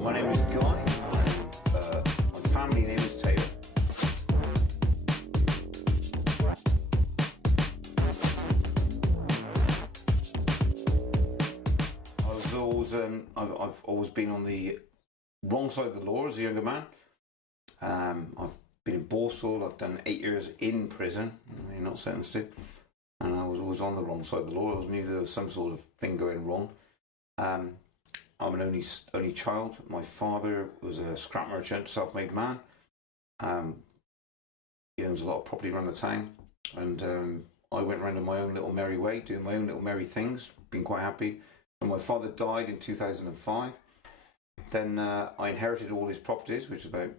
My name is Guy. My family name is Taylor. I've always been on the wrong side of the law as a younger man. I've been in Borstal. I've done 8 years in prison. You're not sentenced to. And I was always on the wrong side of the law. I always knew there was some sort of thing going wrong. I'm an only child. My father was a scrap merchant, self-made man. He owns a lot of property around the town, and I went around on my own little merry way, doing my own little merry things, being quite happy. And my father died in 2005. Then I inherited all his properties, which is about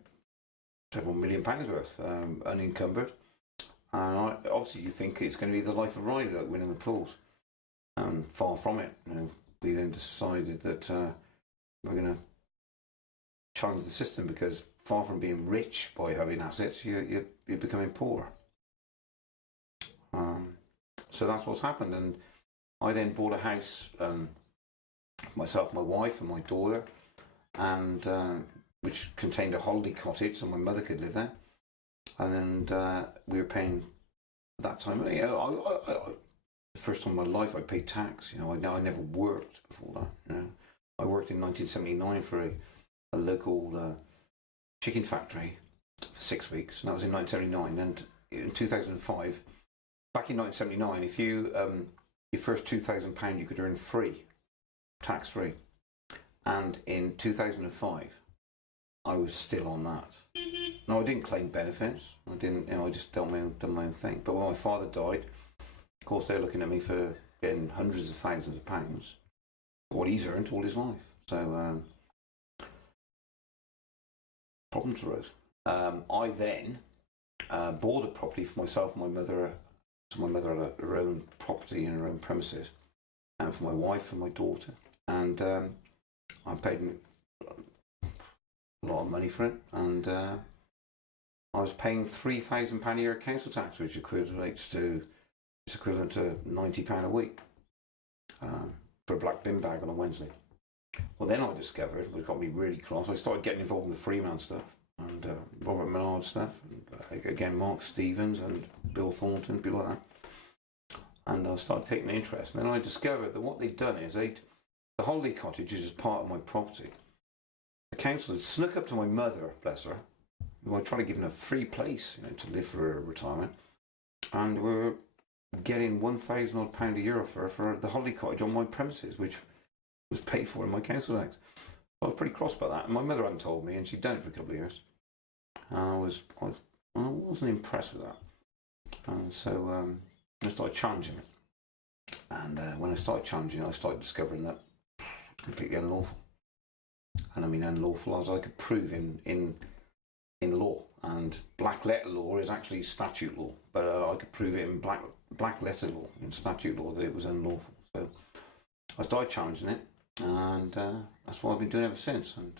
several £1 million worth, unencumbered. And obviously you think it's going to be the life of Riley, like winning the pools. Far from it. We then decided that we're going to challenge the system, because far from being rich by having assets, you're becoming poor. So that's what's happened. And I then bought a house, myself, my wife and my daughter, and which contained a holiday cottage so my mother could live there. And then we were paying, at that time, the first time in my life I paid tax. I never worked before that. I worked in 1979 for a local chicken factory for 6 weeks, and that was in 1979. And in 2005, back in 1979, if you your first £2,000 you could earn free, tax free, and in 2005 I was still on that. No, I didn't claim benefits. I didn't. I just done my own thing. But when my father died, of course, they're looking at me for getting hundreds of thousands of pounds for what he's earned all his life. So problems arose. I then bought a property for myself and my mother. So my mother had her own property and her own premises, and for my wife and my daughter. And I paid a lot of money for it, and I was paying £3,000 a year council tax, which equates to equivalent to £90 a week for a black bin bag on a Wednesday. Well, then I discovered, which got me really cross, I started getting involved in the Freeman stuff and Robert Menard stuff, and, again Mark Stevens and Bill Thornton, people like that. And I started taking an interest. And then I discovered that what they'd done is the holiday cottage is part of my property. The council had snuck up to my mother, bless her, who I tried to give her a free place, to live for her retirement, and we're getting £1,000 odd a year for the holiday cottage on my premises, which was paid for in my council tax. I was pretty cross about that, and my mother hadn't told me, and she'd done it for a couple of years. And I wasn't impressed with that, and so I started challenging it. And when I started challenging it, I started discovering that it's completely unlawful. And I mean unlawful as I could prove in law. And black letter law is actually statute law, but I could prove it in black letter law, in statute law, that it was unlawful. So I started challenging it, and that's what I've been doing ever since. And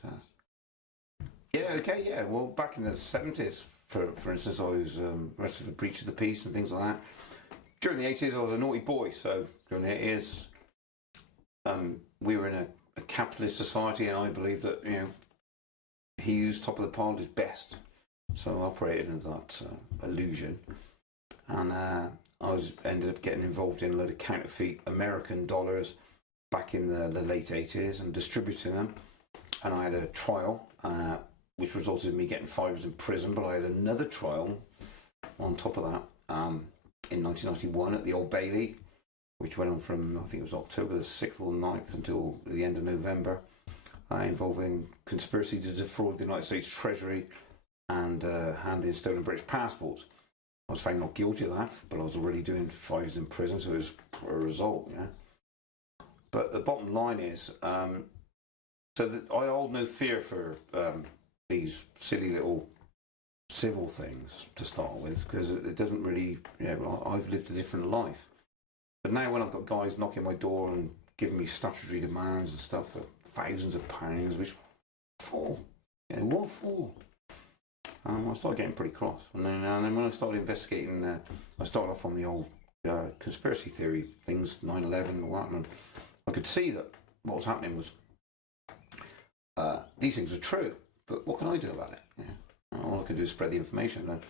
well, back in the 70s, for instance, I was arrested for breach of the peace and things like that. During the 80s, I was a naughty boy, so during the 80s, we were in a capitalist society, and I believe that, he who's top of the pile is best. So I operated in that illusion, and I ended up getting involved in a load of counterfeit American dollars back in the late 80s and distributing them. And I had a trial, which resulted in me getting 5 years in prison, but I had another trial on top of that in 1991 at the Old Bailey, which went on from, I think it was October the 6th or 9th until the end of November, involving conspiracy to defraud the United States Treasury and handing stolen British passports. I was found not guilty of that, but I was already doing 5 years in prison, so it was a result, But the bottom line is, I hold no fear for these silly little civil things to start with, because it doesn't really, I've lived a different life. But now when I've got guys knocking my door and giving me statutory demands and stuff for thousands of pounds, which for? What for? I started getting pretty cross. And then when I started investigating, I started off on the old conspiracy theory things, 9/11 and all that, and I could see that what was happening was these things are true, but what can I do about it? All I can do is spread the information. And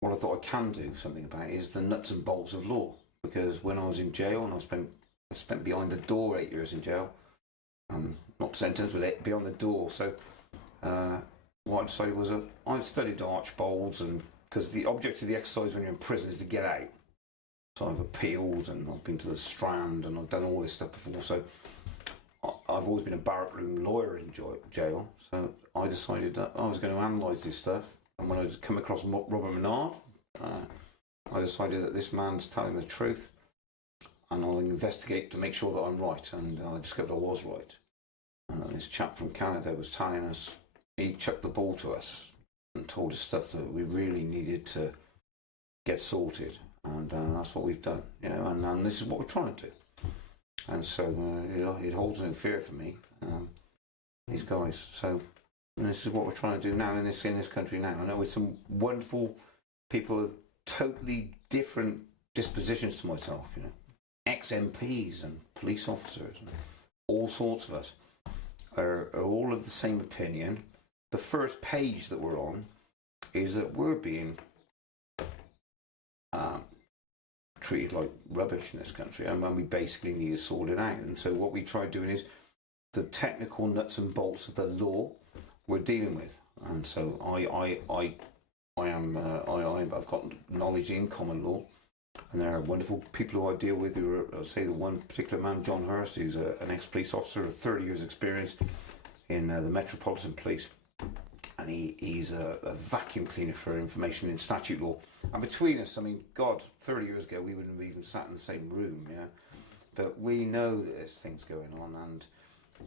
what I thought I can do something about is the nuts and bolts of law. Because when I was in jail, and I spent behind the door 8 years in jail, not sentenced, but beyond the door. So what I decided was I studied archbolds, and because the object of the exercise when you're in prison is to get out. So I've appealed, and I've been to the Strand, and I've done all this stuff before. So I've always been a barrack room lawyer in jail. So I decided that I was going to analyse this stuff. And when I come across Robert Menard, I decided that this man's telling the truth, and I'll investigate to make sure that I'm right. And I discovered I was right. And this chap from Canada was telling us, he chucked the ball to us and told us stuff that we really needed to get sorted. And that's what we've done, and this is what we're trying to do. And so, it holds no fear for me, these guys. So this is what we're trying to do now in this country now. I know with some wonderful people of totally different dispositions to myself, ex-MPs and police officers, and all sorts of us are all of the same opinion. The first page that we're on is that we're being treated like rubbish in this country, and when we basically need to sort it out. And so what we try doing is the technical nuts and bolts of the law we're dealing with. And so I've got knowledge in common law, and there are wonderful people who I deal with who are, say, the one particular man, John Hurst, who's an ex-police officer of 30 years experience in the Metropolitan Police, and he's a vacuum cleaner for information in statute law. And between us, 30 years ago we wouldn't have even sat in the same room, but we know that there's things going on, and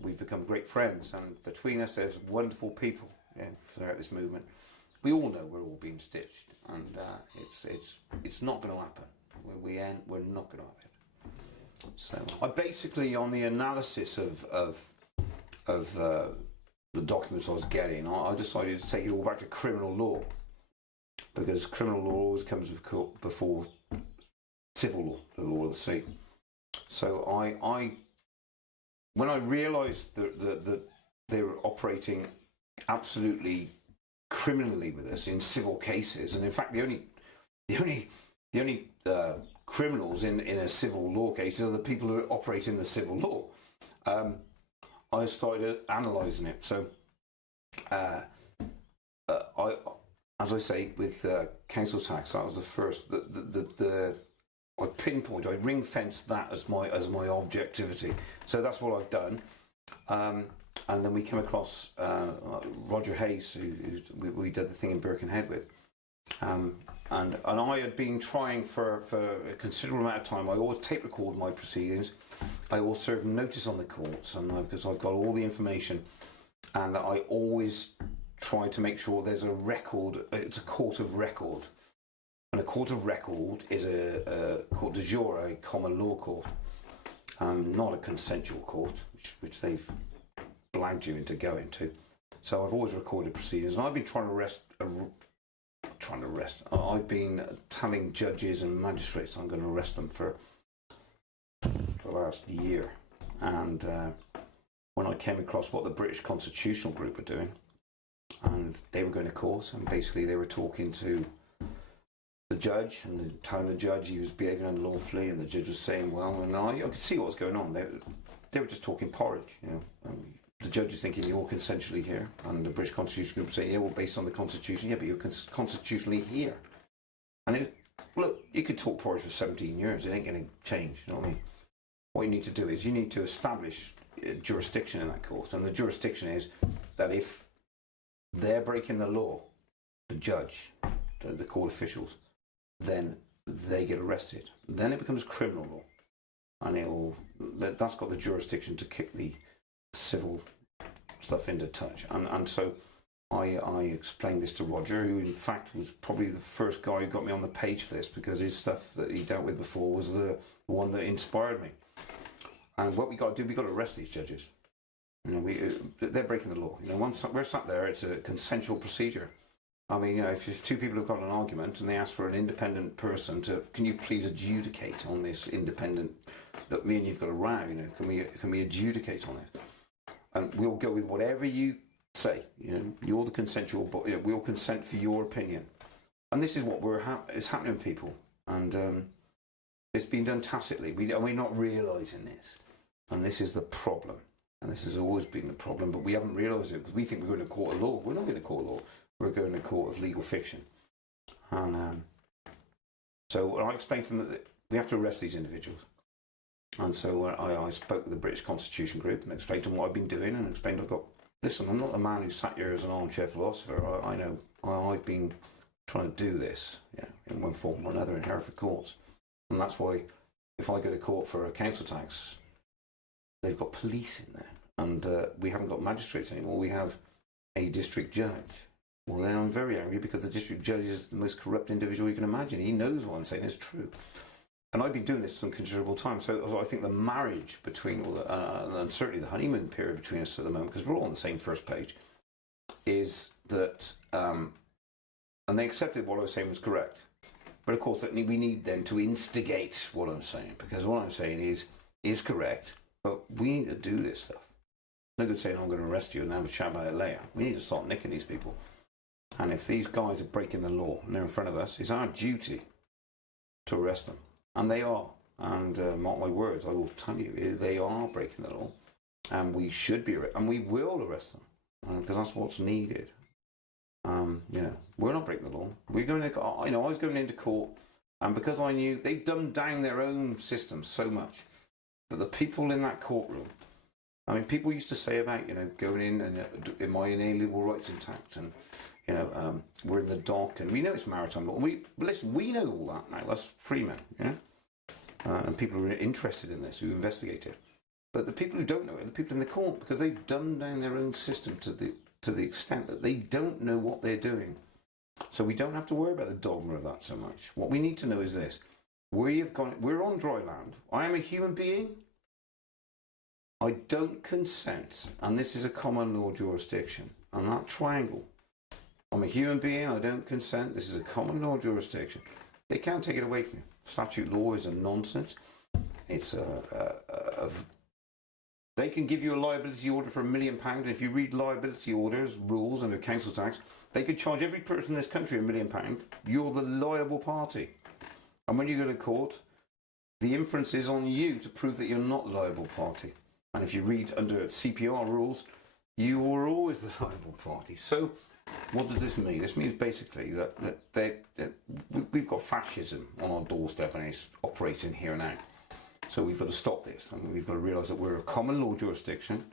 we've become great friends, and between us there's wonderful people throughout this movement. We all know we're all being stitched, and it's not going to happen. We're not going to have it. So I basically, on the analysis of the documents I was getting, I decided to take it all back to criminal law, because criminal law always comes before civil law, the law of the sea. So when I realised that they were operating absolutely criminally with us in civil cases, and in fact the only criminals in a civil law case are the people who operate in the civil law, I started analysing it. So as I say, with council tax, that was the first. I pinpoint, I ring fence that as my objectivity. So that's what I've done. And then we came across Roger Hayes, who we did the thing in Birkenhead with. And I had been trying for a considerable amount of time. I always tape record my proceedings. I always serve notice on the courts, and because I've got all the information, and I always try to make sure there's a record. It's a court of record, and a court of record is a court de jure, a common law court, not a consensual court, which they've blagged you into going to. So I've always recorded proceedings, and I've been I've been telling judges and magistrates I'm going to arrest them for the last year. And when I came across what the British Constitutional Group were doing, and they were going to court, and basically they were talking to the judge and telling the judge he was behaving unlawfully, and the judge was saying, well, and I could see what was going on. They were just talking porridge, the judge is thinking you're consensually here, and the British Constitutional Group saying, yeah, well, based on the Constitution, yeah, but you're constitutionally here. And look, you could talk porridge for 17 years, it ain't going to change, you know what I mean? What you need to do is you need to establish jurisdiction in that court, and the jurisdiction is that if they're breaking the law, the judge, the court officials, then they get arrested. Then it becomes criminal law, and that's got the jurisdiction to kick the civil stuff into touch. And so I explained this to Roger, who in fact was probably the first guy who got me on the page for this, because his stuff that he dealt with before was the one that inspired me. And what we got to do, we got to arrest these judges. They're breaking the law. Once we're sat there, it's a consensual procedure. I mean, if two people have got an argument and they ask for an independent person can you please adjudicate on this independent? Look, me and you've got a row. Can we adjudicate on it? And we'll go with whatever you say, you're the consensual body. We all consent for your opinion, and this is what is happening with people, and it's been done tacitly. We're not realising this, and this is the problem. And this has always been the problem, but we haven't realised it because we think we're going to court of law. We're not going to court of law. We're going to court of legal fiction. And so I explained to them that we have to arrest these individuals. And so I spoke with the British Constitution Group and explained to them what I've been doing, and explained listen, I'm not a man who sat here as an armchair philosopher. I know I've been trying to do this in one form or another in Hereford courts. And that's why if I go to court for a council tax, they've got police in there. And we haven't got magistrates anymore. We have a district judge. Well, then I'm very angry because the district judge is the most corrupt individual you can imagine. He knows what I'm saying is true. And I've been doing this some considerable time. So I think the marriage between, and certainly the honeymoon period between us at the moment, because we're all on the same first page, is that, and they accepted what I was saying was correct. But of course, we need then to instigate what I'm saying, because what I'm saying is correct, but we need to do this stuff. No good saying I'm going to arrest you and have a chat about it later. We need to start nicking these people. And if these guys are breaking the law and they're in front of us, it's our duty to arrest them. And they are. And mark my words, I will tell you, they are breaking the law. And we should be, and we will arrest them, because that's what's needed. We're not breaking the law. We're going to, I was going into court, and because I knew they've dumbed down their own system so much that the people in that courtroom, people used to say about, going in and am I inalienable rights intact, and we're in the dock, and we know it's maritime law. Listen, we know all that now. That's Freeman, and people who are interested in this, who investigate it. But the people who don't know it are the people in the court, because they've dumbed down their own system to the extent that they don't know what they're doing. So we don't have to worry about the dogma of that so much. What we need to know is this: we're on dry land. I am a human being. I don't consent, and this is a common law jurisdiction. And that triangle. I'm a human being, I don't consent, this is a common law jurisdiction. They can't take it away from you. Statute law is a nonsense. It's they can give you a liability order for £1 million, and if you read liability orders, rules under council tax, they could charge every person in this country £1 million. You're the liable party. And when you go to court, the inference is on you to prove that you're not the liable party. And if you read under CPR rules, you are always the liable party. So what does this mean? This means basically that we've got fascism on our doorstep, and it's operating here and now. So we've got to stop this, and we've got to realise that we're a common law jurisdiction,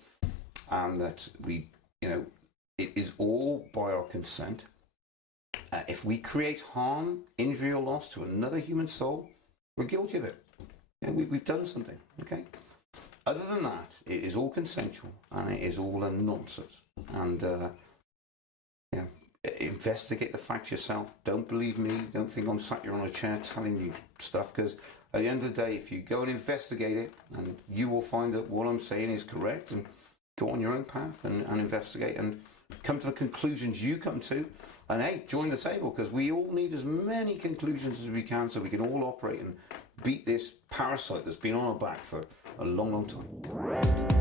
and that it is all by our consent. If we create harm, injury or loss to another human soul, we're guilty of it. We've done something, okay? Other than that, it is all consensual, and it is all a nonsense. And investigate the facts yourself. Don't believe me. Don't think I'm sat here on a chair telling you stuff, because at the end of the day, if you go and investigate it, and you will find that what I'm saying is correct, and go on your own path and investigate and come to the conclusions you come to. And hey, join the table, because we all need as many conclusions as we can, so we can all operate and beat this parasite that's been on our back for a long, long time.